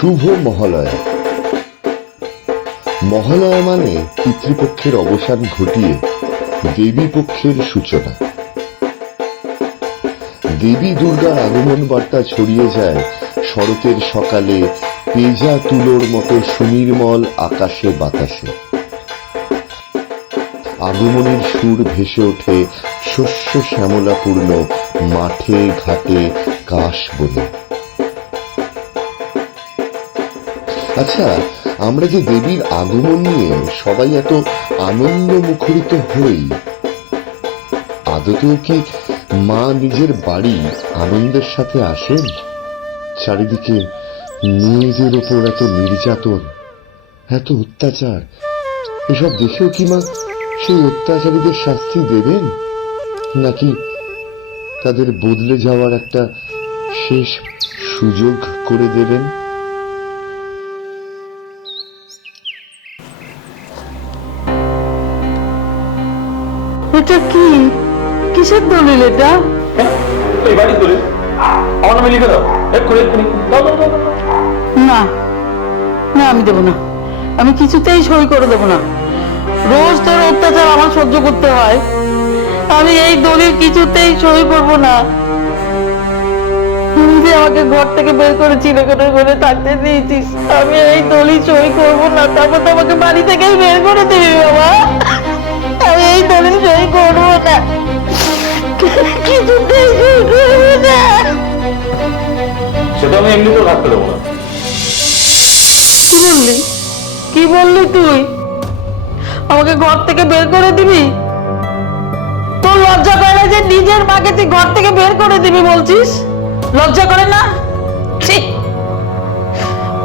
শুভ মহালয়া। মহালয়া মানে পিতৃপক্ষের অবসান ঘটিয়ে দেবী পক্ষের সূচনা। দেবী দুর্গার আগমন বার্তা ছড়িয়ে যায় শরতের সকালে পেজা তুলোর মতো সুনির্মল আকাশে বাতাসে। আগমনের সুর ভেসে ওঠে শস্য শ্যামলাপূর্ণ মাঠে ঘাটে কাশ বনে। আচ্ছা আমরা যে দেবীর আগমন নিয়ে সবাই এত আনন্দ মুখরিত হই, আদতেও কি মা নিজের বাড়ি আনন্দের সাথে আসেন? চারিদিকে মেয়েদের ওপর এত নির্যাতন, এত অত্যাচার, এসব দেখেও কি মা সেই অত্যাচারীদের শাস্তি দেবেন? নাকি তাদের বদলে যাওয়ার একটা শেষ সুযোগ করে দেবেন? এটা কি? কিসের দলিল এটা? এই করে আমার নামে লিখে দাও। এক্ষুনি এক্ষুনি। দাও দাও। না না আমি দেবো না। আমি কিছুতেই সই করে দেবো না। রোজ তোর অত্যাচার আমার সহ্য করতে হয়। আমি এই দলিল কিছুতেই সই করব না। যে আমাকে ঘর থেকে বের করে চিরকাটা করে থাকতে দিয়েছিস আমি এই দলিল সই করব না। তারপর তো আমাকে বাড়ি থেকেই বের করে দিবি বাবা। এই দলিল সই করব না। কিছুতেই সই করব না। সেটা আমি এমনিতেও থাকতে দেবো না। কি বললি? কি বললি তুই? আমাকে ঘর থেকে বের করে দিবি? তোর লজ্জা করে যে নিজের মাকে তুই ঘর থেকে বের করে দিবি বলছিস? লজ্জা করে না!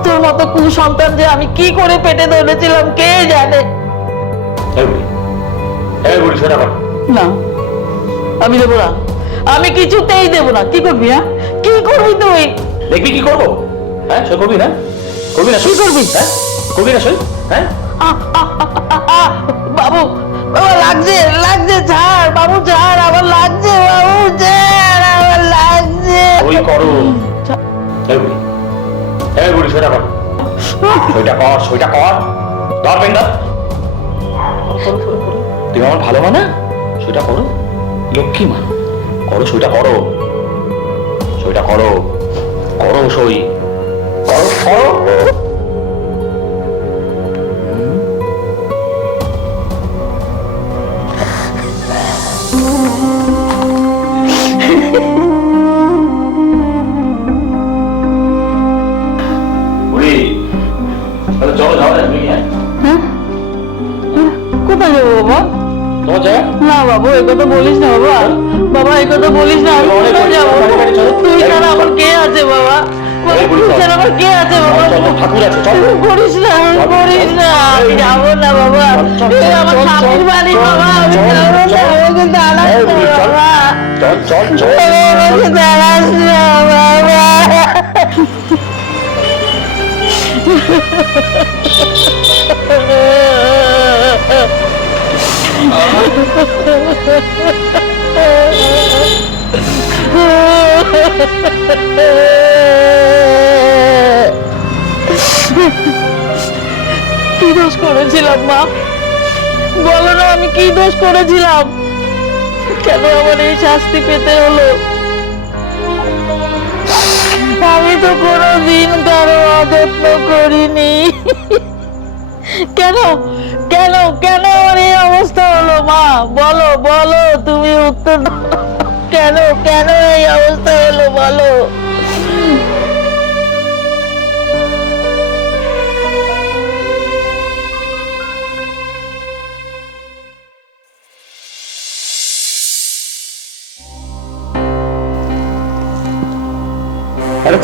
তোর মতো কুসন্তান যে আমি কি করে পেটে ধরেছিলাম কে জানে? না আমি দেবো না। আমি কিছুতেই দেবো না। কি করবি হ্যাঁ? কি করবি তুই? দেখবি কি করব? হ্যাঁ সই করবি না করবি না সই? করবি? হ্যাঁ? করবি না সই? হ্যাঁ? বাবু বাবা লাগছে লাগছে ছাড় বাবু ছাড় আমার লাগছে বাবু ছাড় আমার লাগছে। ওই করো। এই বুড়ি এই বুড়ি সেটা কর সইটা কর সইটা কর। ধর পেন্ডা তুমি আমার ভালো মানা? সেটা করো। লক্ষ্মী মা করো, সইটা করো। সইটা করো। করো সই। করো করো। বাবু এই কথা বলিস না বাবা। বাবা এই কথা বলিস না আমি কোথায় যাব। তুই ছাড়া আমার কে আছে বাবা? বাবা, আমার কে আছে বাবা। করিস না করিস না আমি যাব না বাবা। আমার স্বামীর বাড়ি বাবা আমি যাব না আমাকে দাঁড়াস এই, না বুড়ি, চল। বাবা। চল। আমাকে দাঁড়াস না বাবা। কি দোষ করেছিলাম, মা? বলো না, আমি কি দোষ করেছিলাম? কেন আমার এই শাস্তি পেতে হলো? আমি তো কোনো দিন কারও অযত্ন করিনি। কেন? কেন কেন আমার এই অবস্থা হলো, মা? বলো বলো, তুমি উত্তর কেন কেন এই অবস্থা হলো, বলো?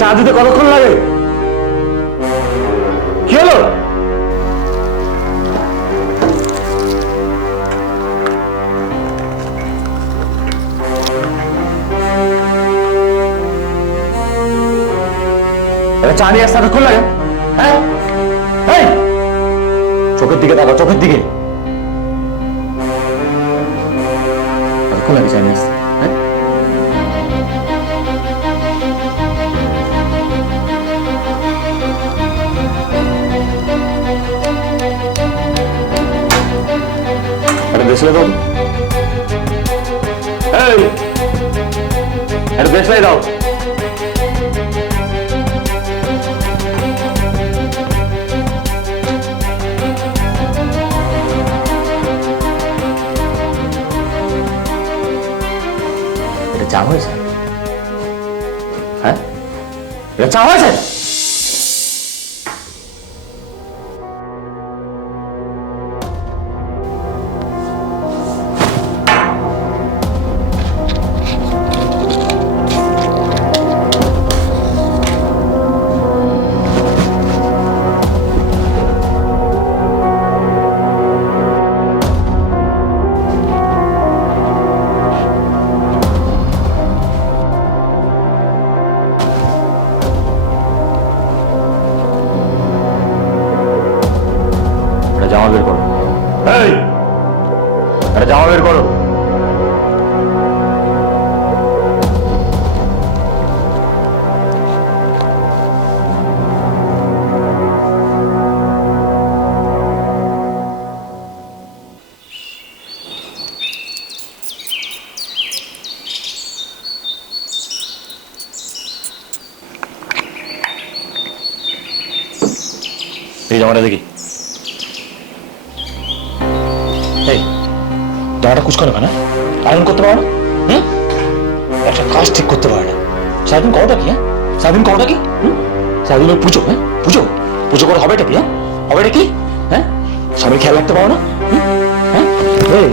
চা দিতে কতক্ষণ লাগে? জানি রাস্তাটা খুললে হ্যাঁ? চোখের দিকে তাকাও চোখের দিকে। আচ্ছা, খোলা হ্যাঁ? দাও। চা হয়েছে? হ্যাঁ? এটা চা হয়েছে? এই জামাটা দেখি। এই জামাটা কুচকানো কেন আয়রন করতে পারো না? হুম? একটা কাজ ঠিক করতে পারে না। সারাদিন করোটা কি হ্যাঁ? সারাদিন করোটা কি? হুম? সারাদিন পুজো হ্যাঁ? পুজো? পুজো করে হবেটা কি হ্যাঁ? হবেটা কি হ্যাঁ? সবাই খেয়াল রাখতে পারো না? হ্যাঁ? এই?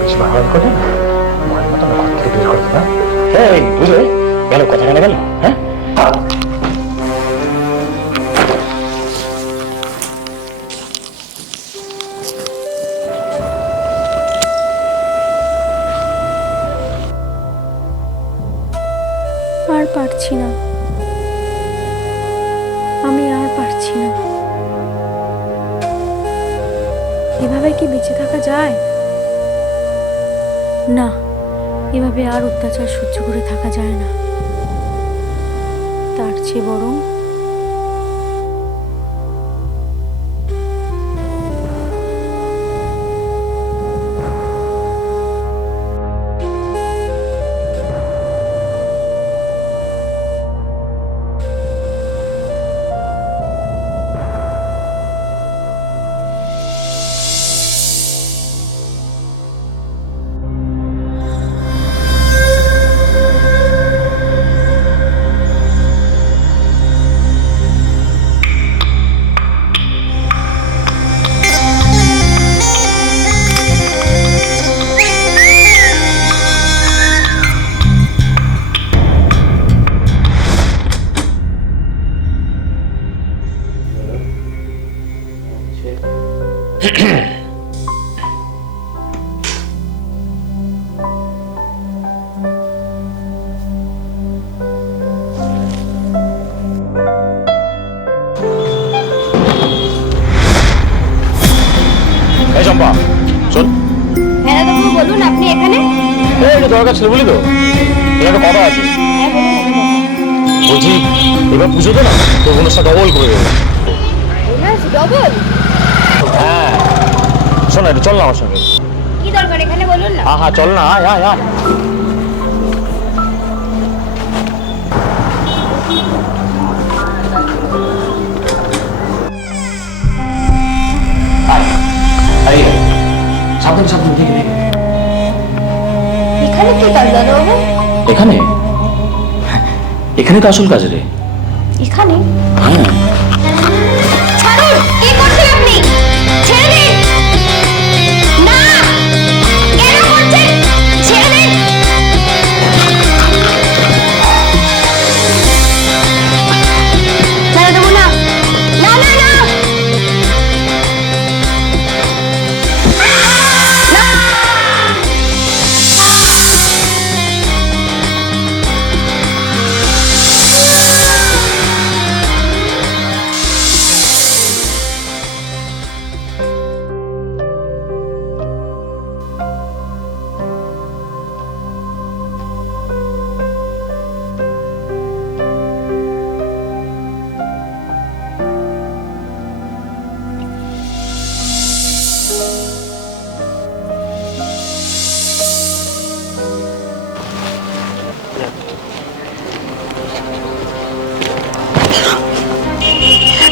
বেশি না মনের মতো ঘর থেকে বের করে দেবে? এই বুঝলে? গেল কথা কেন গেল হ্যাঁ? বলুন আপনি এখানে? এই দরকার ছিল বলি তো। একটা কথা আছে। বলছি এবার পুজো তো না? তো অনুষ্ঠান ডবল করে দেবো। ডবল হ্যাঁ। শোন না একটু চল না আমার সঙ্গে। কি দরকার এখানে বলুন না? হ্যাঁ হ্যাঁ চল না আয় আয়, আয়, সাবধানে সাবধানে দেখে দেখে। এখানে কি কাজ দাদাবাবু এখানে? এখানে তো আসল কাজ রে। এখানে? হ্যাঁ। ছাড়ুন কি করছেন আপনি? ছেড়ে দিন।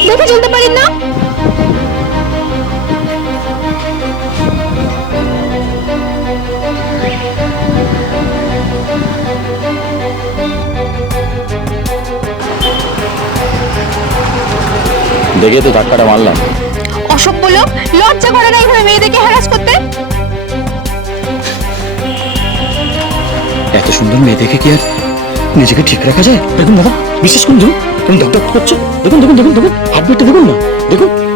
দেখে চলতে পারেন না? দেখে তো ধাক্কাটা মারলাম। অসভ্য লোক লজ্জা করে না এইভাবে মেয়েদেরকে হ্যারাস করতে? এত সুন্দর মেয়ে দেখে কি আর নিজেকে ঠিক রাখা যায়? দেখুন দাদা বিশেষ করুন দেখুন দেখুন দেখুন দেখুন বেটে দেখুন না। দেখুন।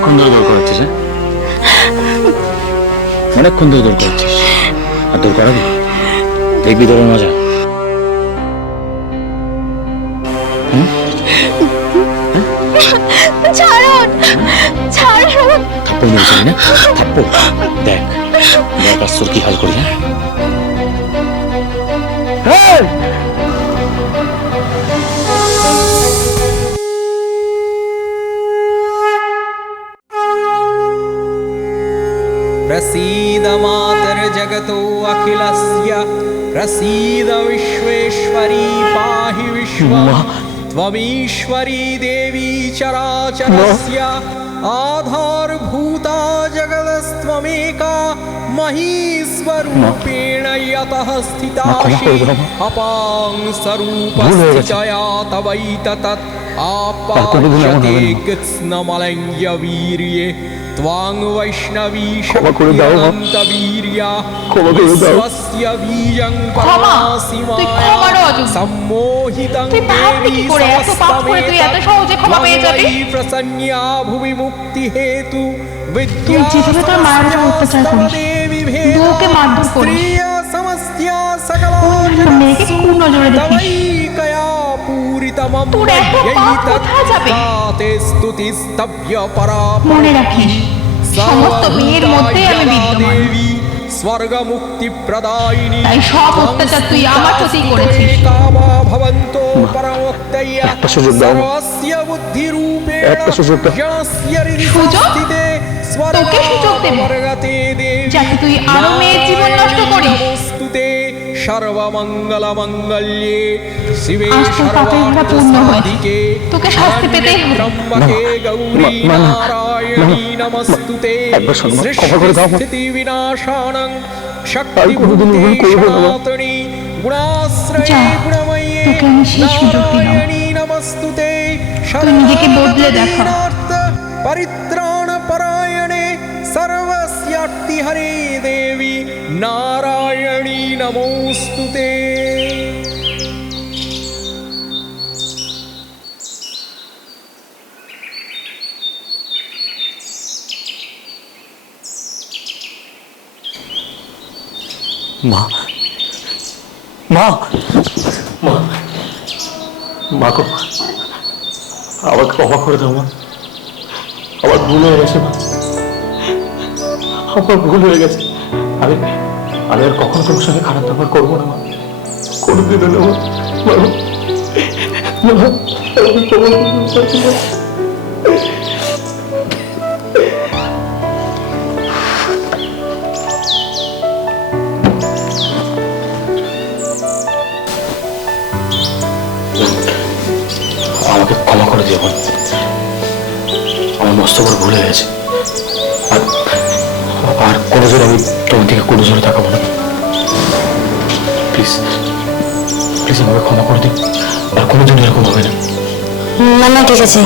অনেকক্ষণ ধরে দৌড় করাচ্ছিস হ্যাঁ? অনেকক্ষণ ধরে দৌড় করাচ্ছিস আর দৌড় করাবি দেখবি তোর মজা। ছাড়ুন। ছাড়ুন। থাপ্পড় মেরেছিলি না? থাপ্পড়। দেখ দেখ আসর কি হাল করি হ্যাঁ? त्वमीश्वरी देवी चराचरस्य आधारभूता जगदस्त्वमेका महीस्वरूपेण यतः स्थितासि अपां स्वरूपस्थितया तवैततत् आपाश्यते कृत्स्नमलङ्ग्यवीर्ये त्वां वैष्णवी शक्तिरनन्तवीर्या विश्वस्य बीजं তুই ক্ষমারও অযোগ্য। সম্মোহিতং তুই ভাবলি কি করে? এত পাপ করে তুই এত সহজে ক্ষমা পেয়ে যাবি? প্রসন্ন্যা ভুবি মুক্তি হেতু তুই যেভাবে তোর মায়ের উপর অত্যাচার করিস, বউকে মারধর করিস, তোর মেয়েকে খুব নজরে দেখিস। তোর এত পাপ কোথায় যাবে? মনে রাখিস, সমস্ত মেয়ের মধ্যেই আমি বিদ্যমান। স্বর্গ মুক্তি প্রদায়িনী তাই সব অত্যাচার তুই আমার প্রতিই করেছিস। একটা সুযোগ দাও মা। একটা সুযোগ দাও। সুযোগ? তোকে সুযোগ দেব? যাতে তুই আরও মেয়ের জীবন নষ্ট করিস। নমস্তুতে সর্বমঙ্গল মঙ্গল্যে শিবে। সর্বাধিকে তোকে শাস্তি পেতেই হবে। ত্রম্বকে গৌরী নারায়ণী নমস্তুতে। সৃষ্টি বিনাশানং। শক্তি গুণাশ্রয়ে যা, গুণময়ী। নারায়ণী নমস্তুতে নিজেকে বদলে দেখা। পরিত্রাণ পরায়ণে সর্বস্যার্তি হরে দেবী নারায়ণী নমোস্তুতে মা মা মা মা গো আমাকে ক্ষমা করে দাও মা। আমার ভুল হয়ে গেছে মা। আমার ভুল হয়ে গেছে। আমি আমি আর কখনো তোমার সঙ্গে খারাপ ব্যবহার করব না মা। কোনোদিনও না মা। আমাকে ক্ষমা করে দাও, করে আমার মস্ত বড় ভুল গেছে। আর কোনো জোর আমি তোমার দিকে কোনো জোরে তাকাবো না। প্লিজ প্লিজ আমাকে ক্ষমা করে দিন। আর কোনো দিন এরকম হবে না। না না, ঠিক আছে।